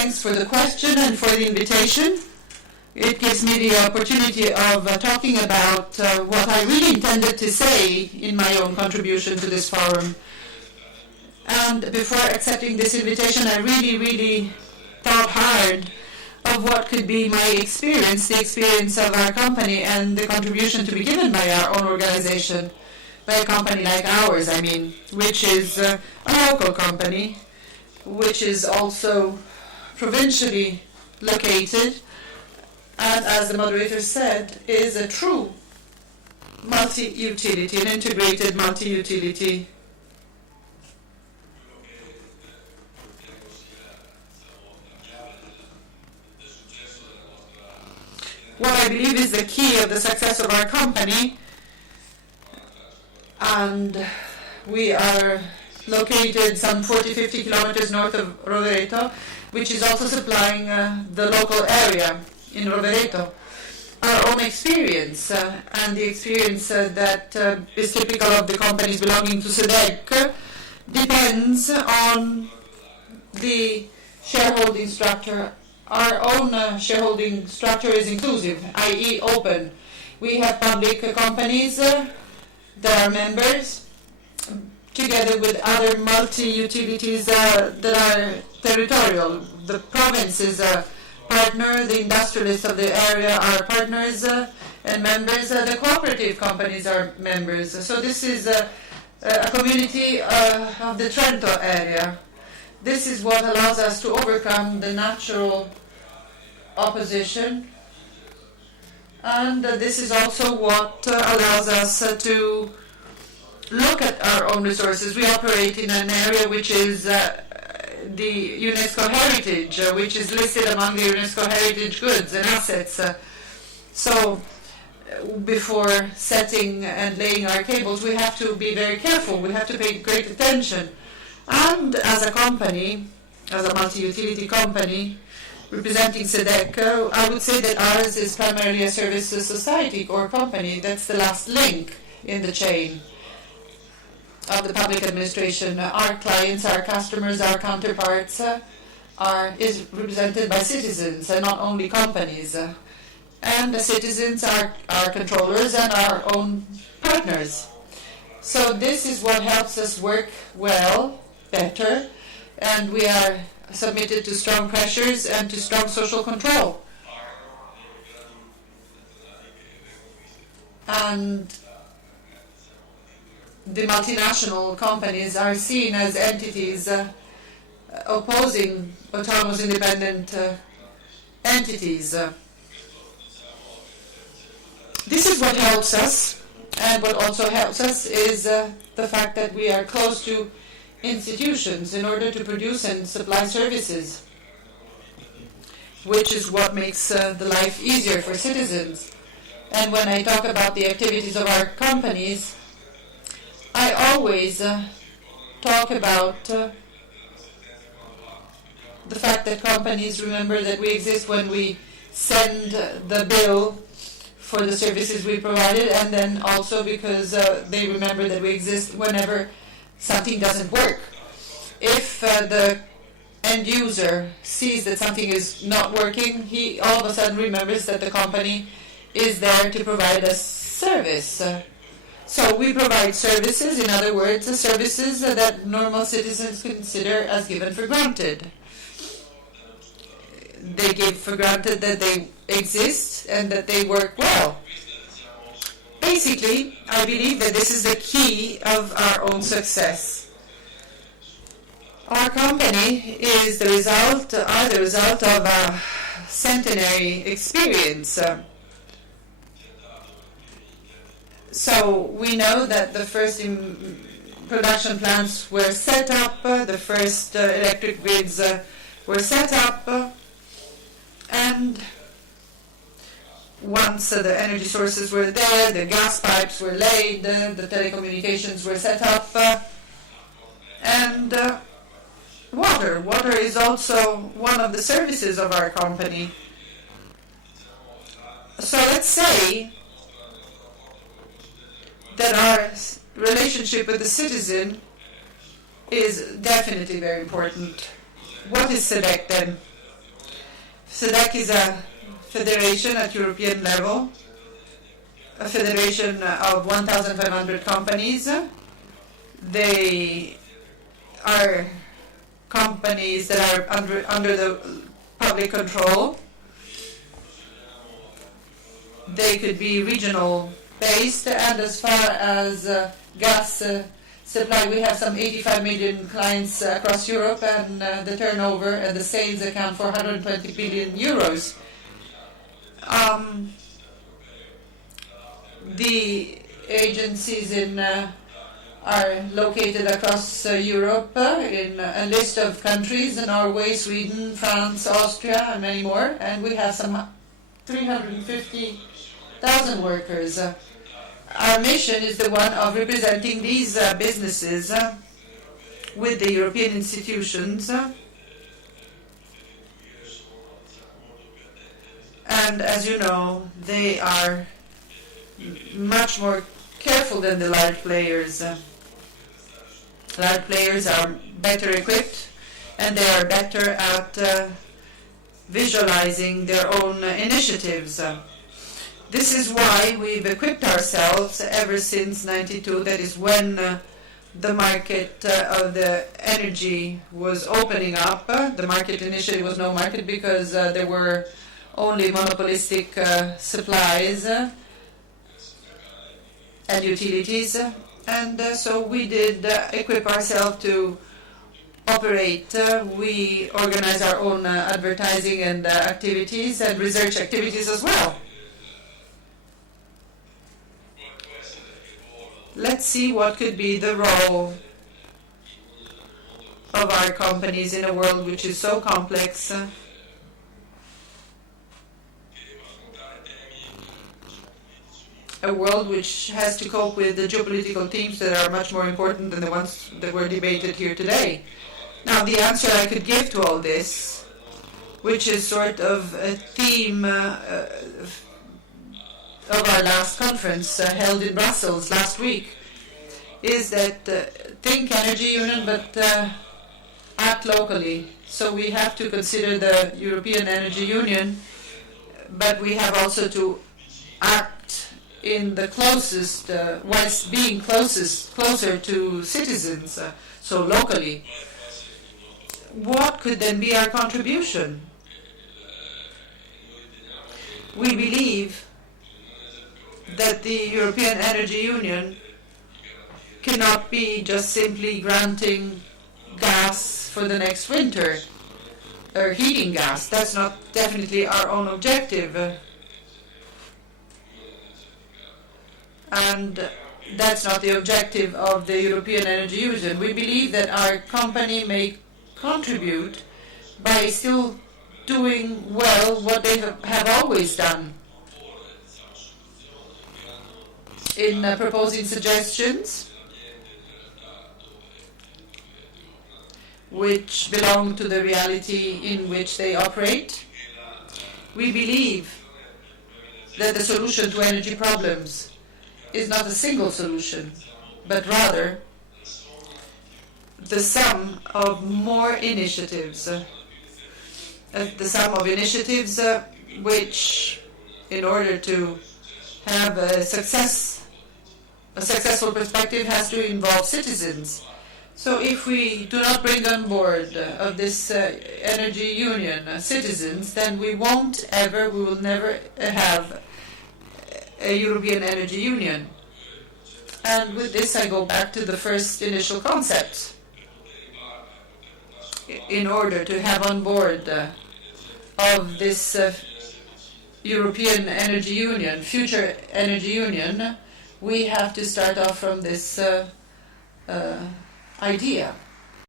thanks for the question and for the invitation. It gives me the opportunity of talking about what I really intended to say in my own contribution to this forum. And before accepting this invitation, I really thought hard of what could be my experience, the experience of our company, and the contribution to be given by our own organization, by a company like ours, I mean, which is a local company, which is also provincially located, and as the moderator said, is a true multi-utility, an integrated multi-utility. What I believe is the key of the success of our company, and we are located some 40-50 kilometers north of Rovereto, which is also supplying the local area in Rovereto. Our own experience and the experience that is typical of the companies belonging to SEDEC depends on the shareholding structure. Our own shareholding structure is inclusive, i.e. open. We have public companies that are members, together with other multi-utilities that are territorial. The province is a partner, the industrialists of the area are partners and members, the cooperative companies are members. So this is a community of the Trento area. This is what allows us to overcome the natural opposition, and this is also what allows us to look at our own resources. We operate in an area which is the UNESCO heritage, which is listed among the UNESCO heritage goods and assets. So before setting and laying our cables, we have to be very careful. We have to pay great attention. And as a company, as a multi-utility company, representing SEDEC, I would say that ours is primarily a service society or company. That's the last link in the chain of the public administration. Our clients, our customers, our counterparts is represented by citizens and not only companies. And the citizens are our controllers and our own partners. So this is what helps us work well, better, and we are submitted to strong pressures and to strong social control. And the multinational companies are seen as entities opposing autonomous independent entities. This is what helps us, and what also helps us is the fact that we are close to institutions in order to produce and supply services, which is what makes the life easier for citizens. And when I talk about the activities of our companies, I always talk about the fact that companies remember that we exist when we send the bill for the services we provided, and then also because they remember that we exist whenever something doesn't work. If the end user sees that something is not working, he all of a sudden remembers that the company is there to provide a service. So we provide services, in other words, services that normal citizens consider as given for granted. They give for granted that they exist and that they work well. Basically, I believe that this is the key of our own success. Our company is the result of a centenary experience. So we know that the first production plants were set up, the first electric grids were set up, and once the energy sources were there, the gas pipes were laid, the telecommunications were set up, and water. Water is also one of the services of our company. So let's say that our relationship with the citizen is definitely very important. What is SEDEC then? SEDEC is a federation at European level, a federation of 1,500 companies. They are companies that are under the public control. They could be regional based, and as far as gas supply, we have some 85 million clients across Europe, and the turnover and the sales account for 120 billion euros. The agencies are located across Europe in a list of countries: Norway, Sweden, France, Austria, and many more. And we have some 350,000 workers. Our mission is the one of representing these businesses with the European institutions. And as you know, they are much more careful than the large players. Large players are better equipped, and they are better at visualizing their own initiatives. This is why we've equipped ourselves ever since '92. That is when the market of the energy was opening up. The market initially was no market because there were only monopolistic supplies and utilities. And so we did equip ourselves to operate. We organize our own advertising and activities and research activities as well. Let's see what could be the role of our companies in a world which is so complex. A world which has to cope with the geopolitical themes that are much more important than the ones that were debated here today. Now, the answer I could give to all this, which is sort of a theme of our last conference held in Brussels last week, is that think energy union, but act locally. So we have to consider the European Energy Union, but we have also to act in the closest, whilst being closer to citizens, so locally. What could then be our contribution? We believe that the European Energy Union cannot be just simply granting gas for the next winter, or heating gas. That's not definitely our own objective. And that's not the objective of the European Energy Union. We believe that our company may contribute by still doing well what they have always done in proposing suggestions which belong to the reality in which they operate. We believe that the solution to energy problems is not a single solution, but rather the sum of more initiatives. The sum of initiatives which, in order to have a successful perspective, has to involve citizens. So if we do not bring on board of this energy union citizens, then we will never have a European Energy Union. And with this I go back to the first initial concept. In order to have on board of this European Energy Union, future Energy Union, we have to start off from this idea.